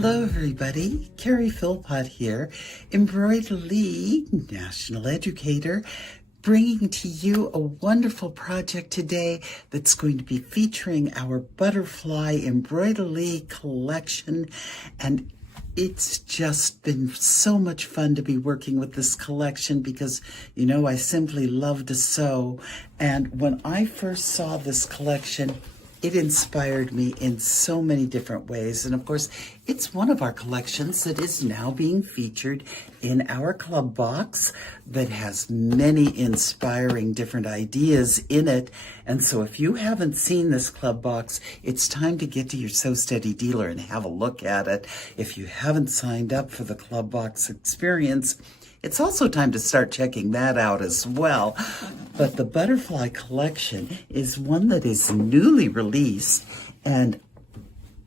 Hello everybody, Carrie Philpott here, EmbroideLee, national educator, bringing to you a wonderful project today that's going to be featuring our butterfly EmbroideLee collection, and it's just been so much fun to be working with this collection because, you know, I simply love to sew, and when I first saw this collection, it inspired me in so many different ways. And of course, it's one of our collections that is now being featured in our club box that has many inspiring different ideas in it. And so if you haven't seen this club box, it's time to get to your Sew Steady dealer and have a look at it. If you haven't signed up for the club box experience, it's also time to start checking that out as well. But the butterfly collection is one that is newly released, and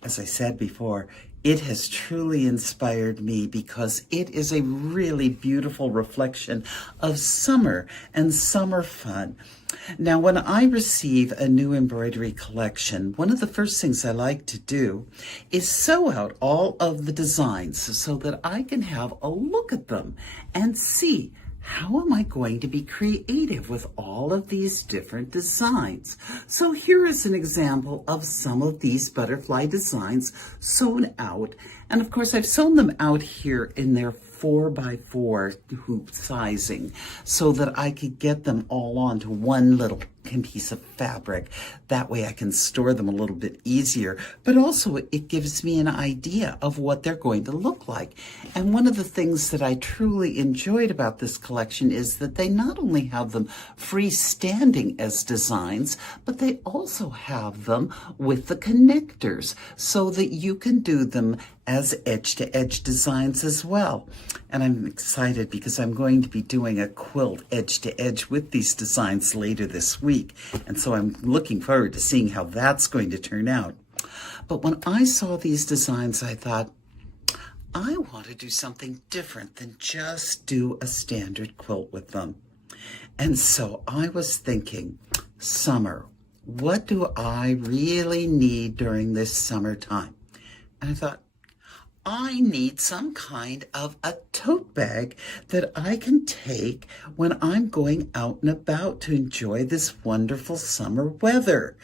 as I said before, it has truly inspired me because it is a really beautiful reflection of summer and summer fun. Now, when I receive a new embroidery collection, one of the first things I like to do is sew out all of the designs so that I can have a look at them and see how am I going to be creative with all of these different designs. So here is an example of some of these butterfly designs sewn out. And of course, I've sewn them out here in their 4x4 hoop sizing so that I could get them all onto one little piece of fabric. That way I can store them a little bit easier, but also it gives me an idea of what they're going to look like. And one of the things that I truly enjoyed about this collection is that they not only have them freestanding as designs, but they also have them with the connectors so that you can do them as edge-to-edge designs as well. And I'm excited because I'm going to be doing a quilt edge-to-edge with these designs later this week. And so I'm looking forward to seeing how that's going to turn out. But when I saw these designs, I thought, I want to do something different than just do a standard quilt with them. And so I was thinking, summer, what do I really need during this summertime? And I thought, I need some kind of a tote bag that I can take when I'm going out and about to enjoy this wonderful summer weather.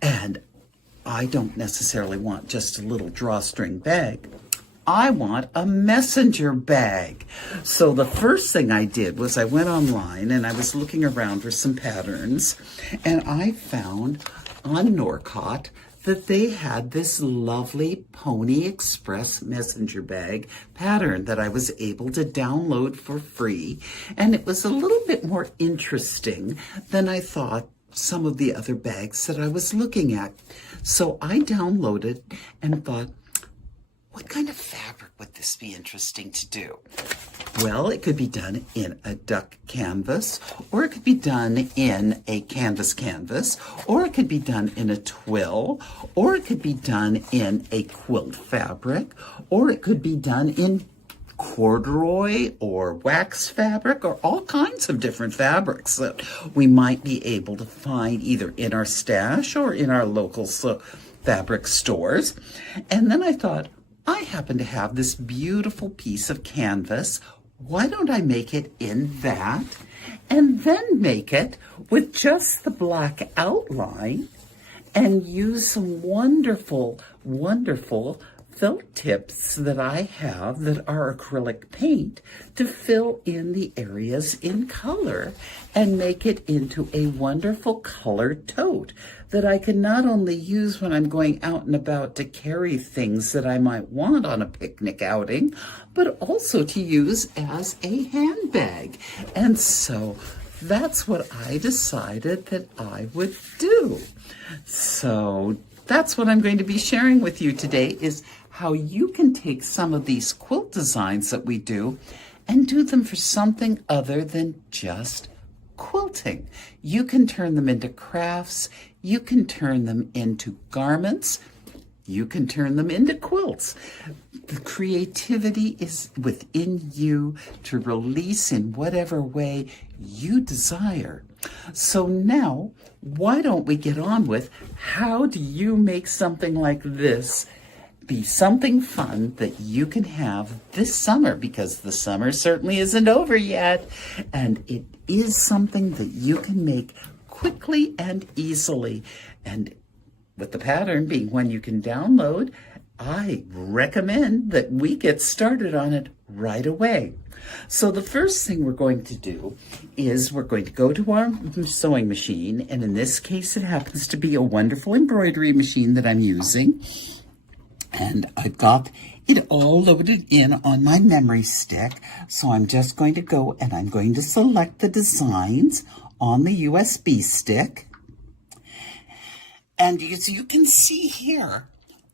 And I don't necessarily want just a little drawstring bag. I want a messenger bag. So the first thing I did was I went online and I was looking around for some patterns, and I found on Norcot that they had this lovely Pony Express messenger bag pattern that I was able to download for free. And it was a little bit more interesting than I thought some of the other bags that I was looking at. So I downloaded and thought, what kind of fabric would this be interesting to do? Well, it could be done in a duck canvas, or it could be done in a canvas, or it could be done in a twill, or it could be done in a quilt fabric, or it could be done in corduroy or wax fabric, or all kinds of different fabrics that we might be able to find either in our stash or in our local fabric stores. And then I thought, I happen to have this beautiful piece of canvas. Why don't I make it in that and then make it with just the black outline and use some wonderful, wonderful felt tips that I have that are acrylic paint to fill in the areas in color and make it into a wonderful colored tote that I can not only use when I'm going out and about to carry things that I might want on a picnic outing, but also to use as a handbag. And so that's what I decided that I would do. So that's what I'm going to be sharing with you today, is how you can take some of these quilt designs that we do and do them for something other than just quilting. You can turn them into crafts, you can turn them into garments, you can turn them into quilts. The creativity is within you to release in whatever way you desire. So now, why don't we get on with how do you make something like this be something fun that you can have this summer, because the summer certainly isn't over yet, and it is something that you can make quickly and easily. And with the pattern being one you can download, I recommend that we get started on it right away. So the first thing we're going to do is we're going to go to our sewing machine, and in this case it happens to be a wonderful embroidery machine that I'm using. And I've got it all loaded in on my memory stick. So I'm just going to go and I'm going to select the designs on the USB stick. And as you can see here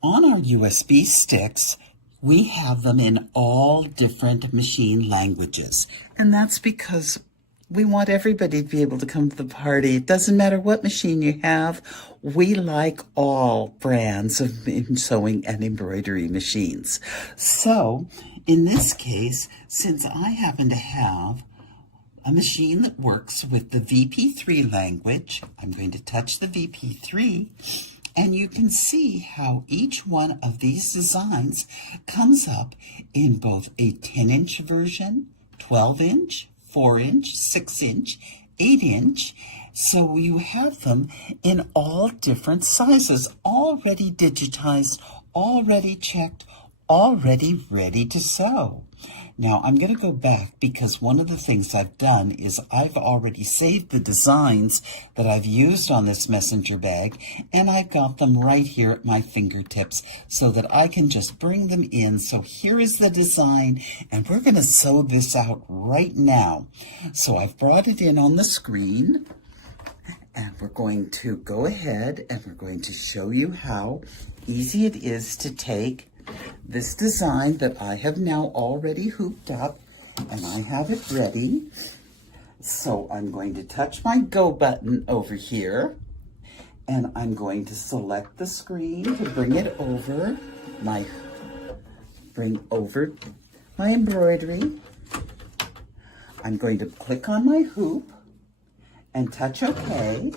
on our USB sticks, we have them in all different machine languages. And that's because we want everybody to be able to come to the party. It doesn't matter what machine you have. We like all brands of sewing and embroidery machines. So in this case, since I happen to have a machine that works with the VP3 language, I'm going to touch the VP3, and you can see how each one of these designs comes up in both a 10-inch version, 12-inch, 4-inch, 6-inch, 8-inch. So you have them in all different sizes, already digitized, already checked, already ready to sew. Now I'm going to go back, because one of the things I've done is I've already saved the designs that I've used on this messenger bag, and I've got them right here at my fingertips so that I can just bring them in. So here is the design, and we're going to sew this out right now. So I've brought it in on the screen, and we're going to go ahead and we're going to show you how easy it is to take this design that I have now already hooped up, and I have it ready. So I'm going to touch my go button over here, and I'm going to select the screen to bring over my embroidery. I'm going to click on my hoop and touch OK.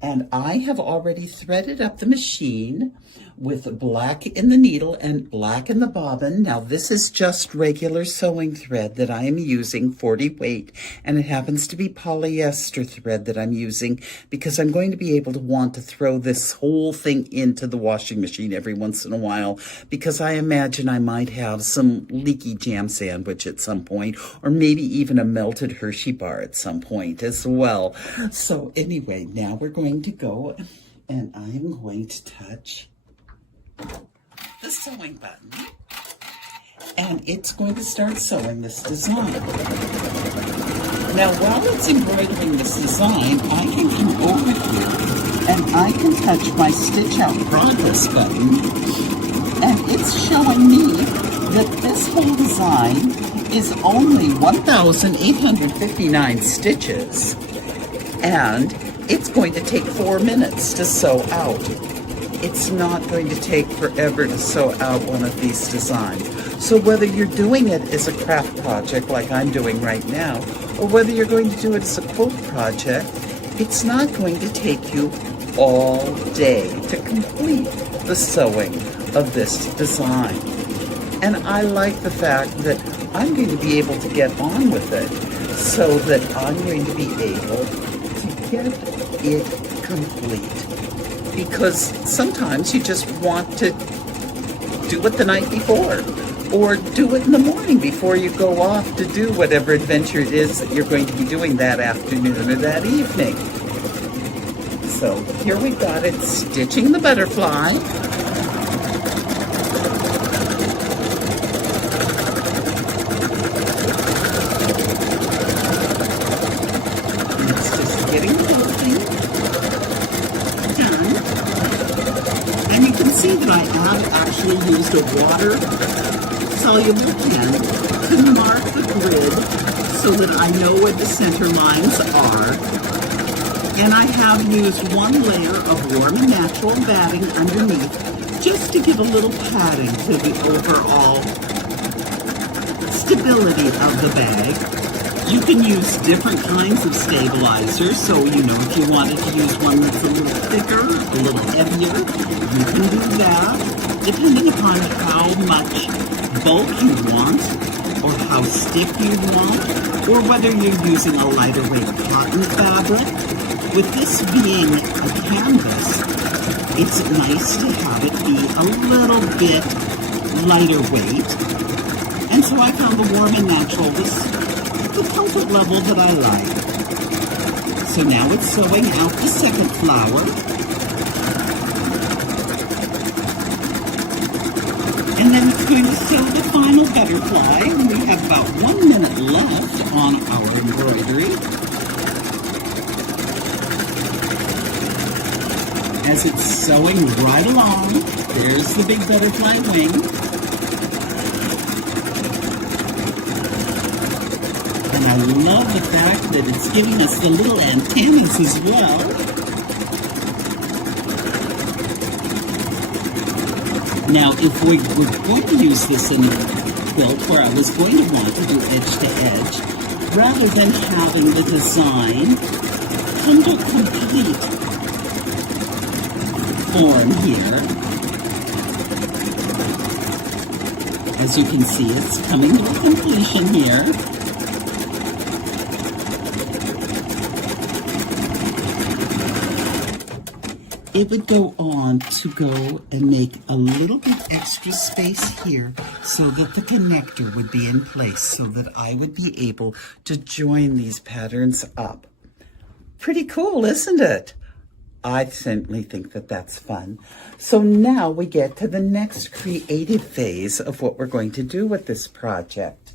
And I have already threaded up the machine with black in the needle and black in the bobbin. Now this is just regular sewing thread that I am using, 40 weight, and it happens to be polyester thread that I'm using because I'm going to be able to want to throw this whole thing into the washing machine every once in a while, because I imagine I might have some leaky jam sandwich at some point, or maybe even a melted Hershey bar at some point as well. So anyway, now we're going to go, and I am going to touch the sewing button, and it's going to start sewing this design. Now while it's embroidering this design, I can come over here and I can touch my stitch out progress button, and it's showing me that this whole design is only 1,859 stitches, and it's going to take 4 minutes to sew out. It's not going to take forever to sew out one of these designs. So whether you're doing it as a craft project like I'm doing right now, or whether you're going to do it as a quilt project, it's not going to take you all day to complete the sewing of this design. And I like the fact that I'm going to be able to get on with it, so that I'm going to be able to get it complete. Because sometimes you just want to do it the night before, or do it in the morning before you go off to do whatever adventure it is that you're going to be doing that afternoon or that evening. So here we've got it stitching the butterfly. And it's just getting the whole thing done. And you can see that I have actually used a water-soluble pen to mark the grid so that I know where the center lines are. And I have used one layer of warm and natural batting underneath just to give a little padding to the overall stability of the bag. You can use different kinds of stabilizers, so if you wanted to use one that's a little thicker, a little heavier, you can do that. depending upon how much bulk you want, or how stiff you want, or whether you're using a lighter weight cotton fabric. With this being a canvas, it's nice to have it be a little bit lighter weight. And so I found the warm and natural was the comfort level that I like. So now it's sewing out the second flower. And then it's going to sew the final butterfly. And we have about 1 minute left on our embroidery. As it's sewing right along, there's the big butterfly wing. And I love the fact that it's giving us the little antennas as well. Now, if we were going to use this in a quilt where I was going to want to do edge to edge, rather than having the design come to a complete form here, as you can see, it's coming to a completion here. It would go on to go and make a little bit extra space here so that the connector would be in place so that I would be able to join these patterns up. Pretty cool, isn't it? I certainly think that that's fun. So now we get to the next creative phase of what we're going to do with this project.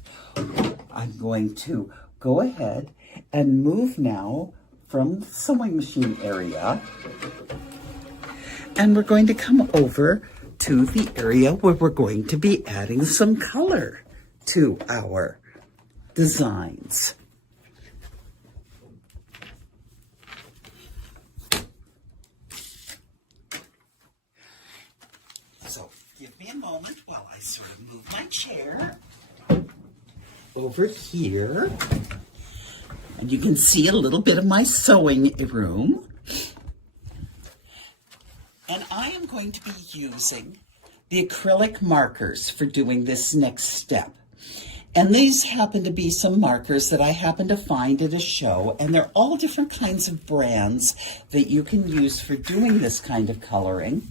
I'm going to go ahead and move now from the sewing machine area. And we're going to come over to the area where we're going to be adding some color to our designs. So give me a moment while I sort of move my chair over here. And you can see a little bit of my sewing room. And I am going to be using the acrylic markers for doing this next step. And these happen to be some markers that I happen to find at a show, and they're all different kinds of brands that you can use for doing this kind of coloring.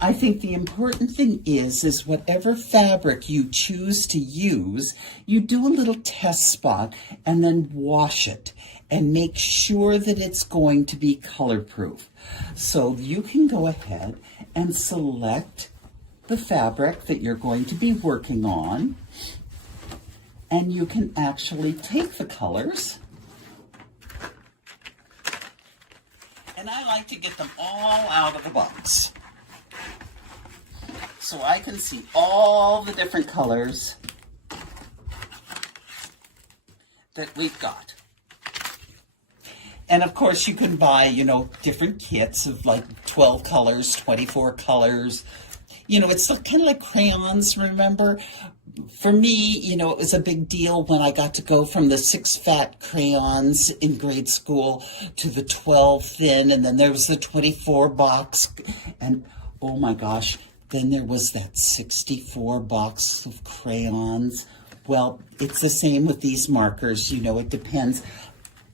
I think the important thing is whatever fabric you choose to use, you do a little test spot and then wash it and make sure that it's going to be color-proof. So you can go ahead and select the fabric that you're going to be working on, and you can actually take the colors, and I like to get them all out of the box so I can see all the different colors that we've got. And of course you can buy, different kits of like 12 colors, 24 colors. It's kind of like crayons, remember? For me, it was a big deal when I got to go from the 6 fat crayons in grade school to the 12 thin, and then there was the 24 box, and oh my gosh, then there was that 64 box of crayons. Well, it's the same with these markers, it depends.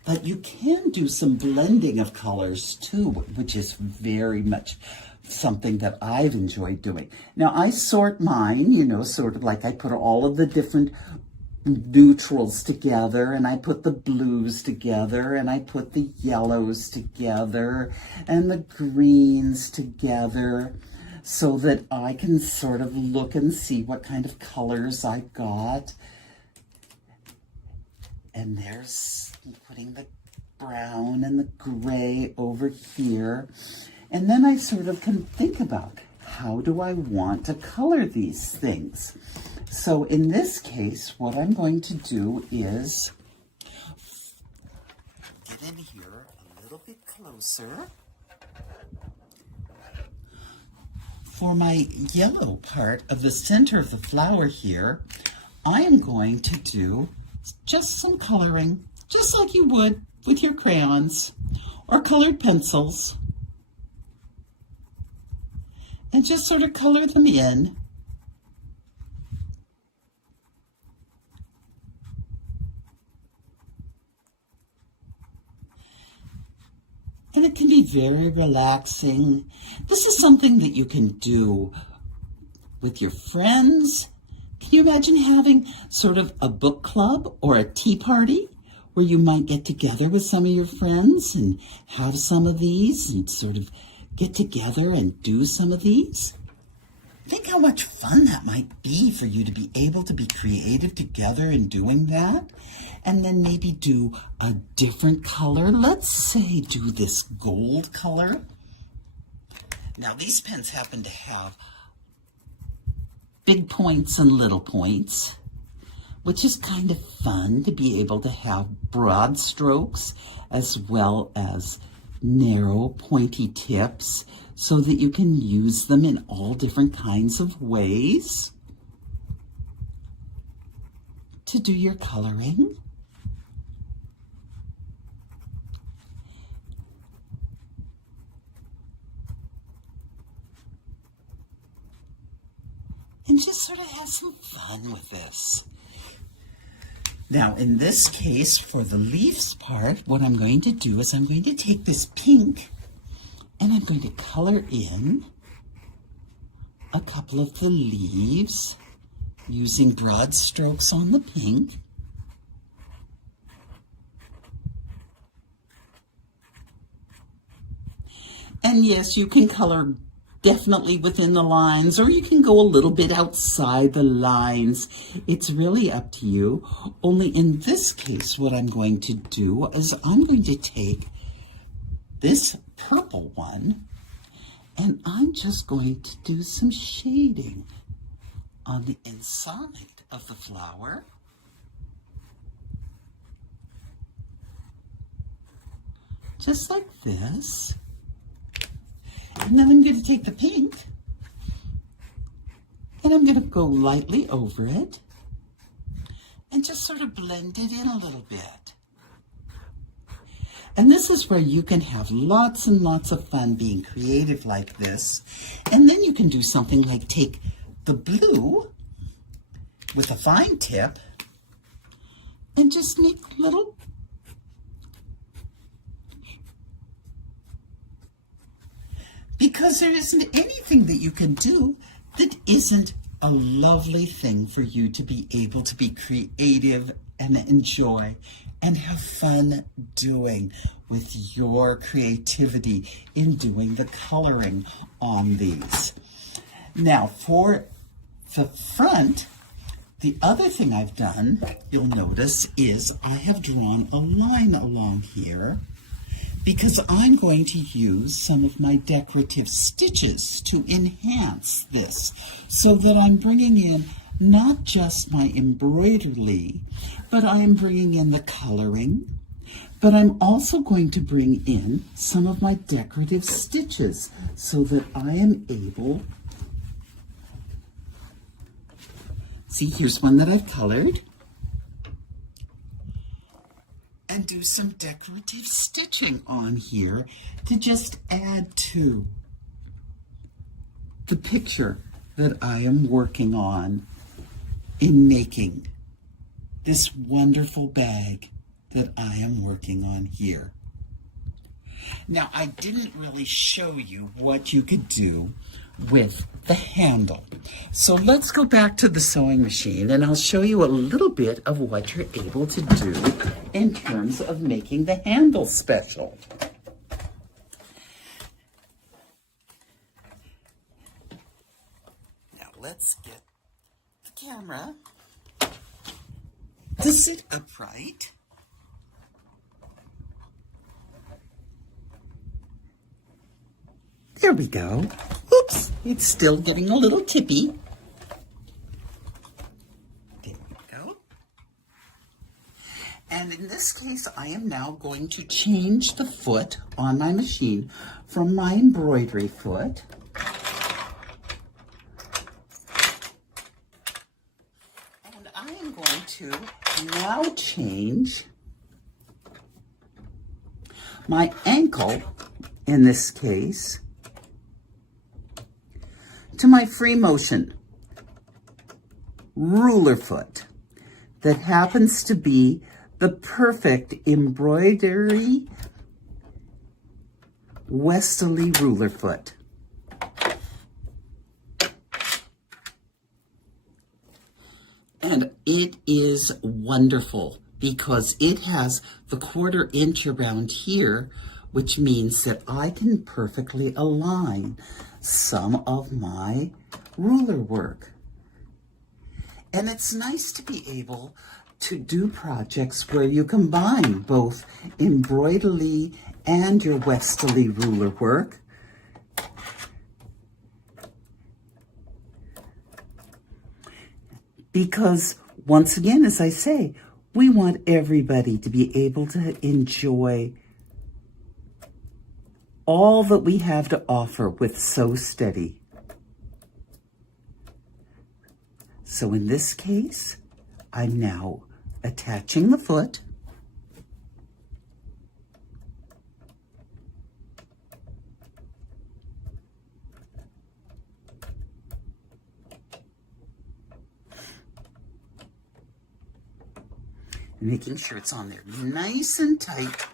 But you can do some blending of colors too, which is very much something that I've enjoyed doing. Now I sort mine, sort of like I put all of the different neutrals together, and I put the blues together, and I put the yellows together, and the greens together, so that I can sort of look and see what kind of colors I've got. And there's putting the brown and the gray over here. And then I sort of can think about, how do I want to color these things? So in this case, what I'm going to do is get in here a little bit closer. For my yellow part of the center of the flower here, I am going to do just some coloring, just like you would with your crayons or colored pencils. and just sort of color them in. And it can be very relaxing. This is something that you can do with your friends. Can you imagine having sort of a book club or a tea party where you might get together with some of your friends and have some of these and sort of get together and do some of these? Think how much fun that might be for you to be able to be creative together in doing that. And then maybe do a different color. Let's say do this gold color. Now these pens happen to have big points and little points, which is kind of fun to be able to have broad strokes as well as narrow pointy tips so that you can use them in all different kinds of ways to do your coloring. And just sort of have some fun with this. Now, in this case, for the leaves part, what I'm going to do is I'm going to take this pink and I'm going to color in a couple of the leaves using broad strokes on the pink. And yes, you can color definitely within the lines, or you can go a little bit outside the lines. It's really up to you. Only in this case, what I'm going to do is I'm going to take this purple one and I'm just going to do some shading on the inside of the flower. Just like this. And then I'm going to take the pink and I'm going to go lightly over it and just sort of blend it in a little bit. And this is where you can have lots and lots of fun being creative like this. And then you can do something like take the blue with a fine tip and just make little because there isn't anything that you can do that isn't a lovely thing for you to be able to be creative and enjoy and have fun doing with your creativity in doing the coloring on these. Now for the front, the other thing I've done, you'll notice, is I have drawn a line along here because I'm going to use some of my decorative stitches to enhance this so that I'm bringing in not just my EmbroiderLee, but I'm bringing in the coloring, but I'm also going to bring in some of my decorative stitches so that I am able, see, here's one that I've colored, and do some decorative stitching on here to just add to the picture that I am working on in making this wonderful bag that I am working on here. Now, I didn't really show you what you could do with the handle. So let's go back to the sewing machine and I'll show you a little bit of what you're able to do in terms of making the handle special. Now let's get the camera to sit upright. There we go. Oops, it's still getting a little tippy. There we go. And in this case, I am now going to change the foot on my machine from my embroidery foot. And I am going to now change my ankle, in this case, to my free motion ruler foot that happens to be the perfect embroidery westerly ruler foot. And it is wonderful because it has the 1/4 inch around here, which means that I can perfectly align some of my ruler work. And it's nice to be able to do projects where you combine both EmbroideLee and your westerly ruler work. Because once again, as I say, we want everybody to be able to enjoy all that we have to offer with Sew Steady. So in this case, I'm now attaching the foot. Making sure it's on there nice and tight.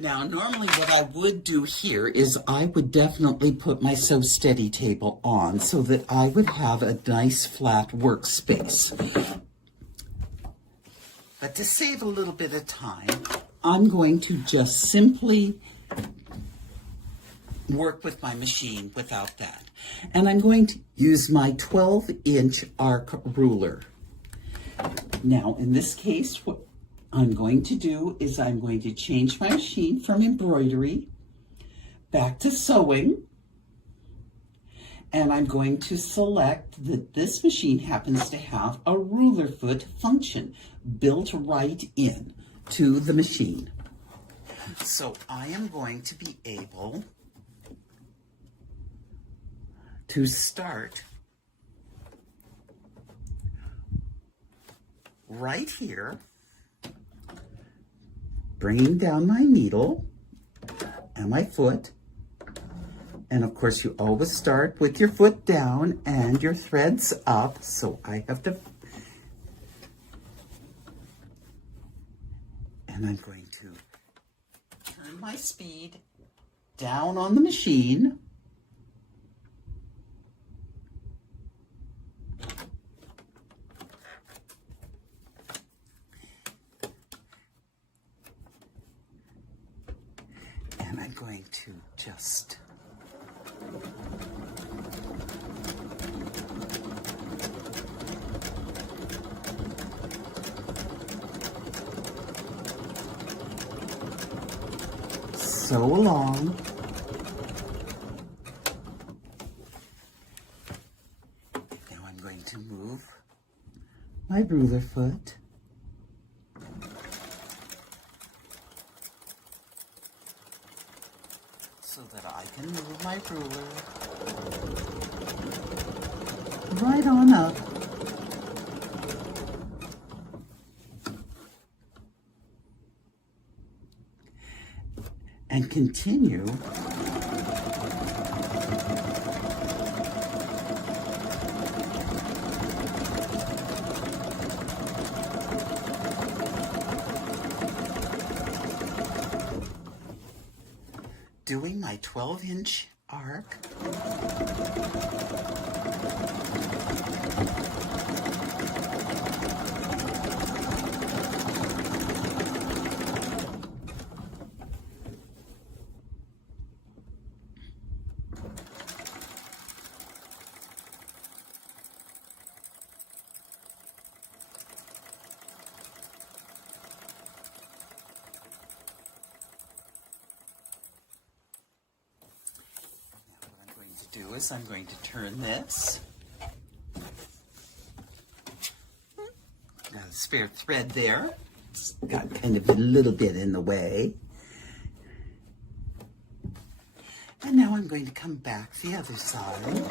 Now, normally what I would do here is I would definitely put my Sew Steady table on so that I would have a nice flat workspace. But to save a little bit of time, I'm going to just simply work with my machine without that. And I'm going to use my 12-inch arc ruler. Now, in this case, what I'm going to do is I'm going to change my machine from embroidery back to sewing. And I'm going to select that this machine happens to have a ruler foot function built right in to the machine. So I am going to be able to start right here, bringing down my needle and my foot. And of course, you always start with your foot down and your threads up. So I have to, and I'm going to turn my speed down on the machine. And I'm going to just sew along. Now I'm going to move my ruler foot. So that I can move my ruler right on up. And continue doing my 12-inch arc. Do is I'm going to turn this. Got a spare thread there. It's got kind of a little bit in the way. And now I'm going to come back the other side.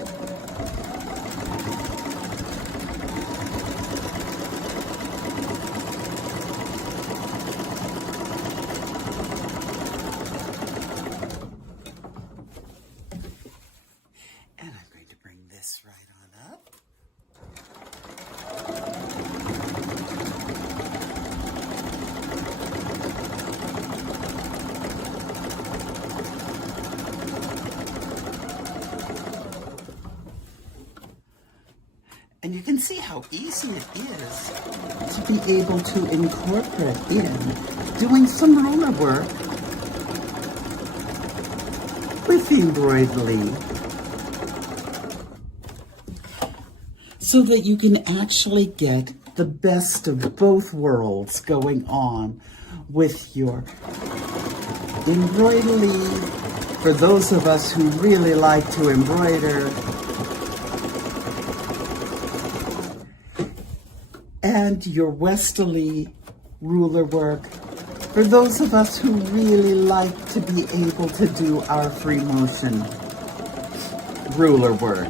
And you can see how easy it is to be able to incorporate in doing some ruler work with the EmbroideLee, so that you can actually get the best of both worlds going on with your EmbroideLee. For those of us who really like to embroider, and your Westerly ruler work for those of us who really like to be able to do our free motion ruler work.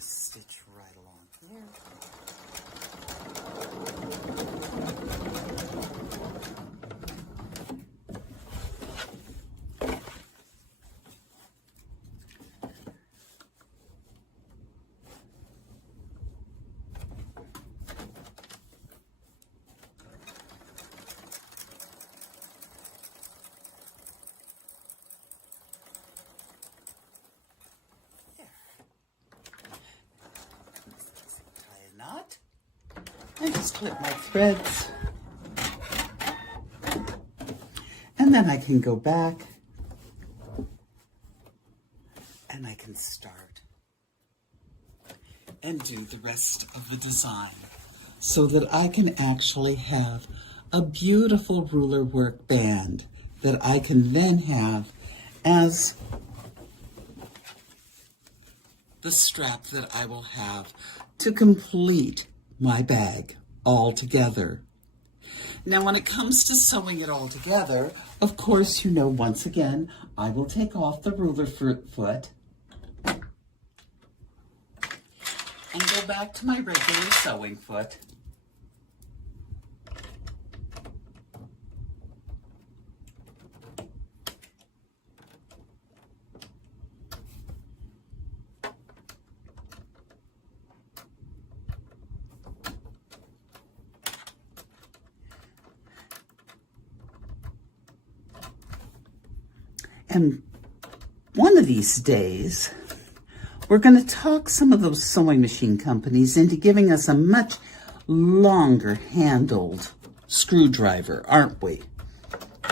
Stitch right along here. I just clip my threads, and then I can go back and I can start and do the rest of the design so that I can actually have a beautiful ruler work band that I can then have as the strap that I will have to complete my bag all together. Now, when it comes to sewing it all together, of course, you know, once again, I will take off the ruler foot and go back to my regular sewing foot. And one of these days, we're going to talk some of those sewing machine companies into giving us a much longer handled screwdriver, aren't we?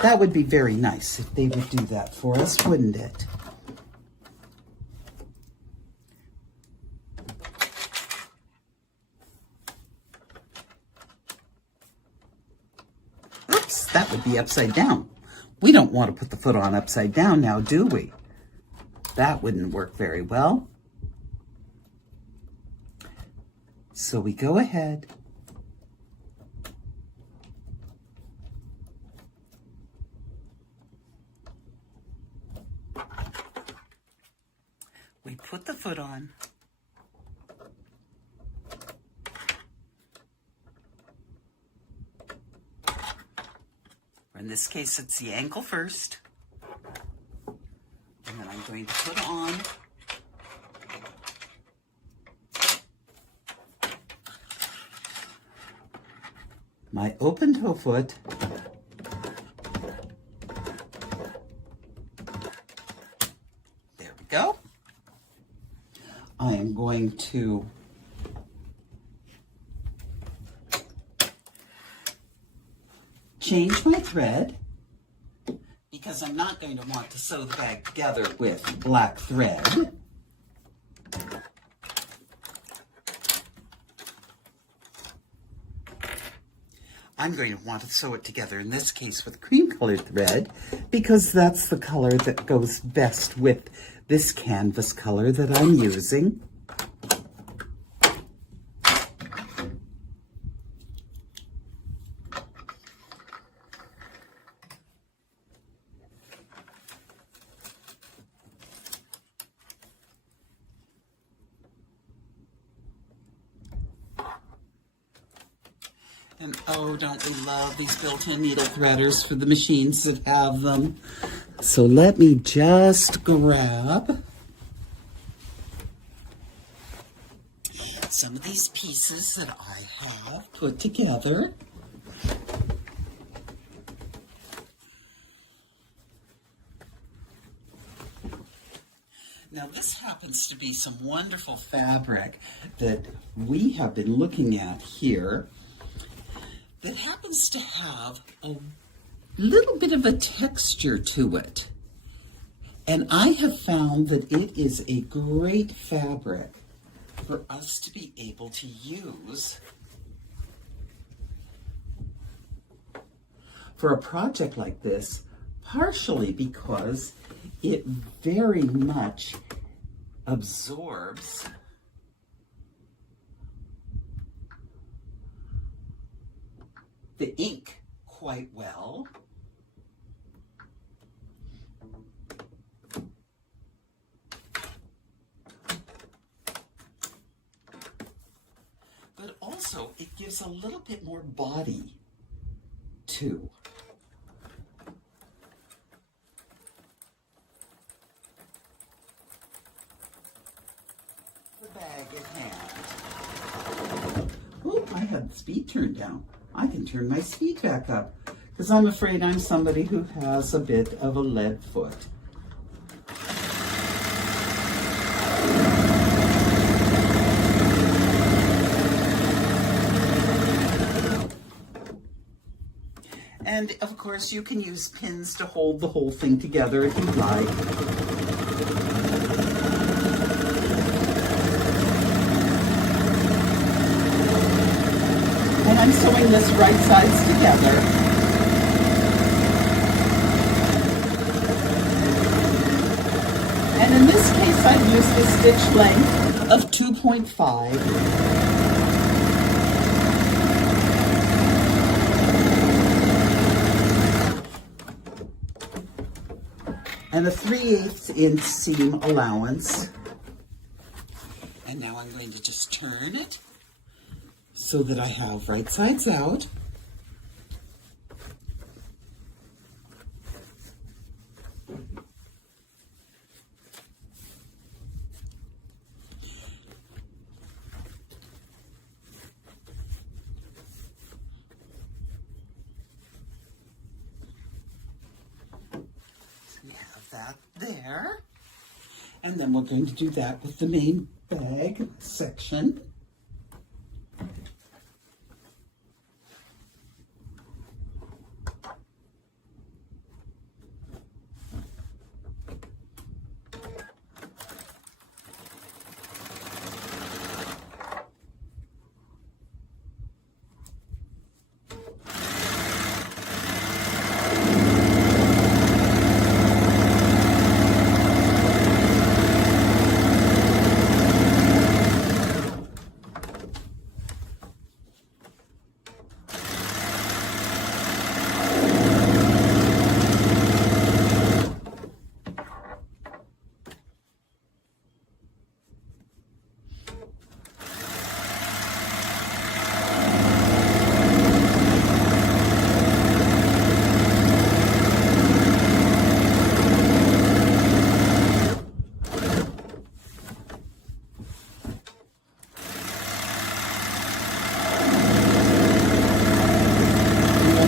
That would be very nice if they would do that for us, wouldn't it? Oops, that would be upside down. We don't want to put the foot on upside down now, do we? That wouldn't work very well. So we go ahead we put the foot on. In this case, it's the ankle first. And then I'm going to put on my open toe foot. There we go. I am going to change my thread because I'm not going to want to sew the bag together with black thread. I'm going to want to sew it together, in this case, with cream colored thread because that's the color that goes best with this canvas color that I'm using. And oh, don't we love these built-in needle threaders for the machines that have them. So let me just grab some of these pieces that I have put together. Now this happens to be some wonderful fabric that we have been looking at here that happens to have a little bit of a texture to it. And I have found that it is a great fabric for us to be able to use for a project like this, partially because it very much absorbs the ink quite well. But also it gives a little bit more body too. Bag at hand. Oh, I had the speed turned down. I can turn my speed back up because I'm afraid I'm somebody who has a bit of a lead foot. And of course you can use pins to hold the whole thing together if you'd like. And I'm sewing this right sides together. And in this case, I've used a stitch length of 2.5. And a 3/8 inch seam allowance. And now I'm going to just turn it so that I have right sides out. So we have that there. And then we're going to do that with the main bag section.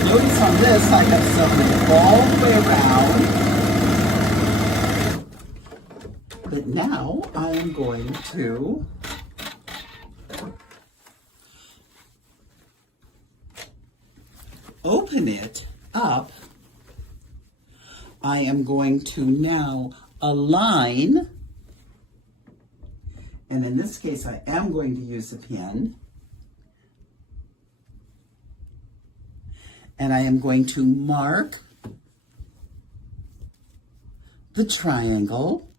Notice on this, I have sewn it all the way around. But now I am going to open it up. I am going to now align, and in this case I am going to use a pin. And I am going to mark the triangle.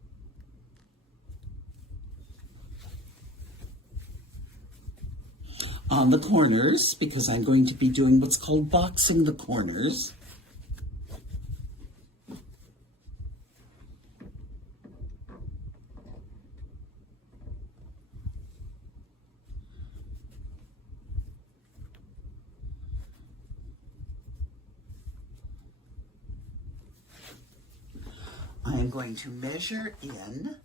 On the corners, because I'm going to be doing what's called boxing the corners. I am going to measure in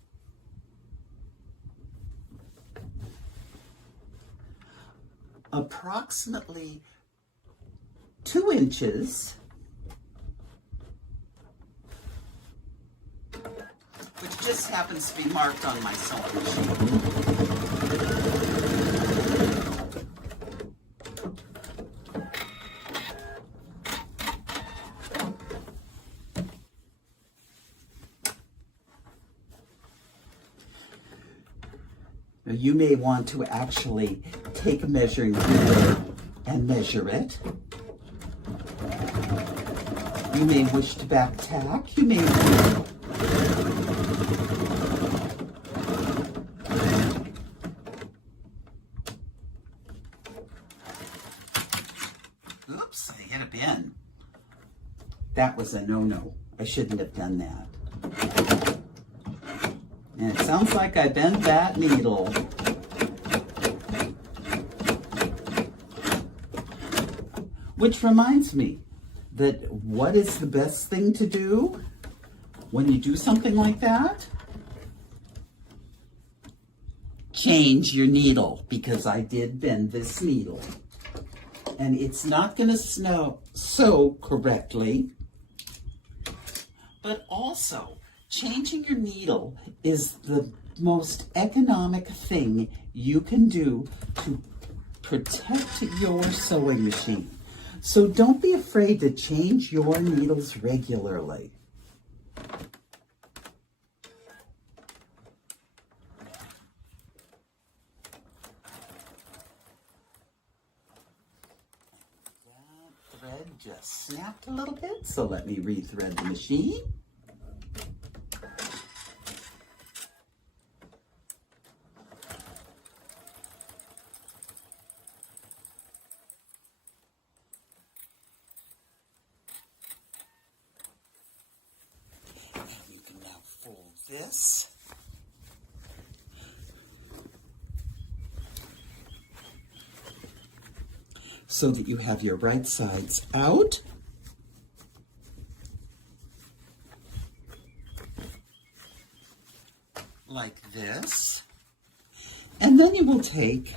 approximately 2 inches, which just happens to be marked on my sewing machine. Now, you may want to actually take a measuring ruler and measure it. You may wish to back tack. You may oops, I hit a pin. That was a no-no. I shouldn't have done that. And it sounds like I bent that needle. Which reminds me that what is the best thing to do when you do something like that? Change your needle, because I did bend this needle. And it's not going to sew correctly. But also, changing your needle is the most economic thing you can do to protect your sewing machine. So don't be afraid to change your needles regularly. That thread just snapped a little bit, so let me rethread the machine. This. So that you have your right sides out. Like this. And then you will take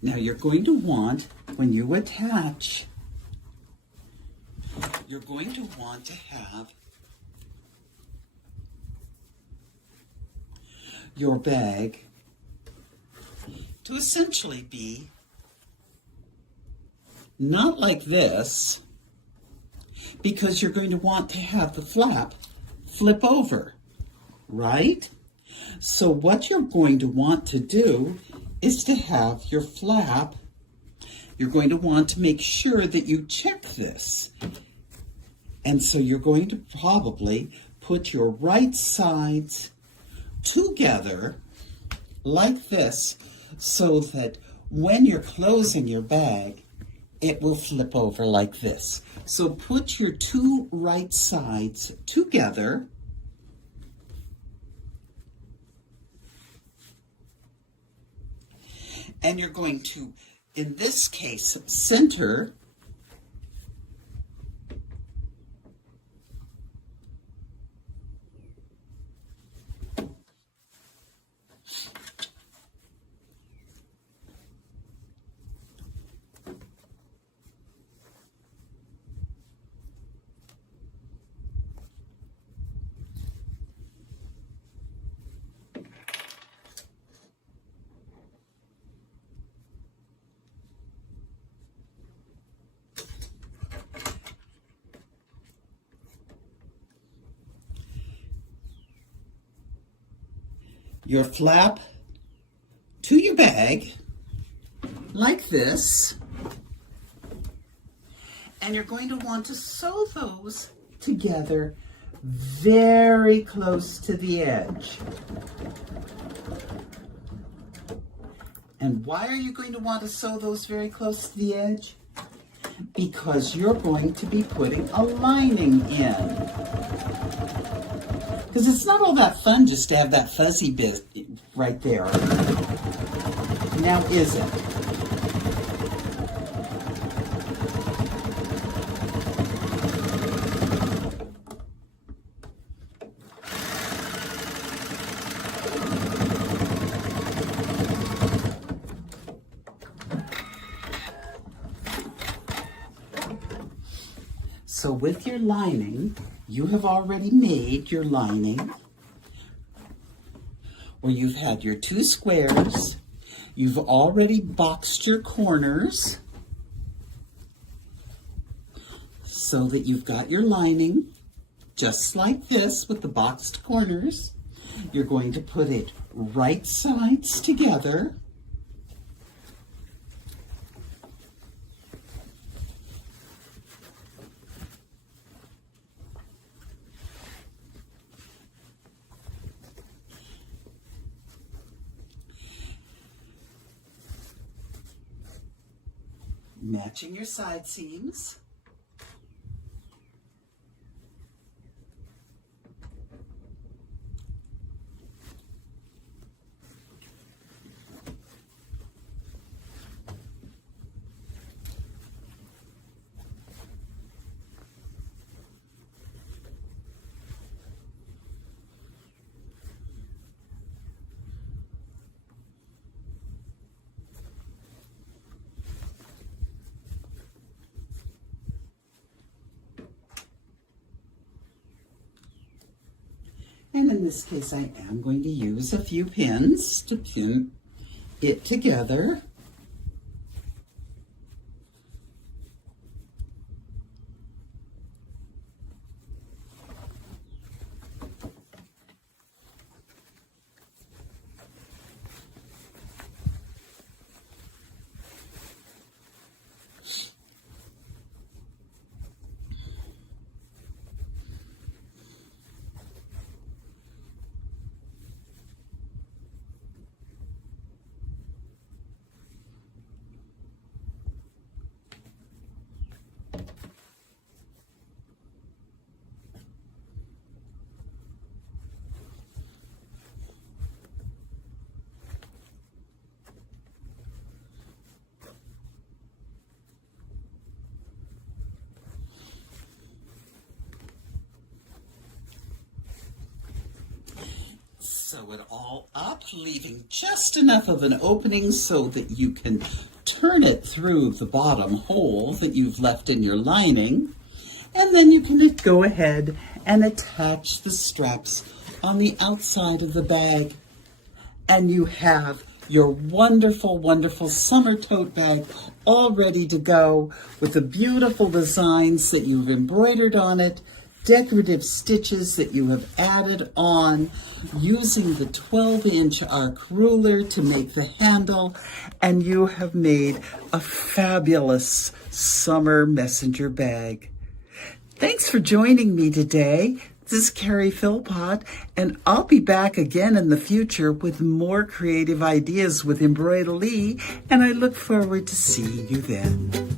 now you're going to want, when you attach, you're going to want to have your bag to essentially be not like this, because you're going to want to have the flap flip over, right? So what you're going to want to do is to have your flap, you're going to want to make sure that you check this. And so you're going to probably put your right sides together like this, so that when you're closing your bag, it will flip over like this. So put your 2 right sides together. And you're going to, in this case, center your flap to your bag like this, and you're going to want to sew those together very close to the edge. And why are you going to want to sew those very close to the edge? Because you're going to be putting a lining in. Because it's not all that fun just to have that fuzzy bit right there. Now, is it? So with your lining, you have already made your lining where you've had your 2 squares. You've already boxed your corners so that you've got your lining just like this with the boxed corners. You're going to put it right sides together. Matching your side seams. And in this case, I am going to use a few pins to pin it together. Sew it all up, leaving just enough of an opening so that you can turn it through the bottom hole that you've left in your lining. And then you can go ahead and attach the straps on the outside of the bag. And you have your wonderful, wonderful summer tote bag all ready to go with the beautiful designs that you've embroidered on it, decorative stitches that you have added on using the 12-inch arc ruler to make the handle, and you have made a fabulous summer messenger bag. Thanks for joining me today. This is Carrie Philpott, and I'll be back again in the future with more creative ideas with EmbroideLee, and I look forward to seeing you then.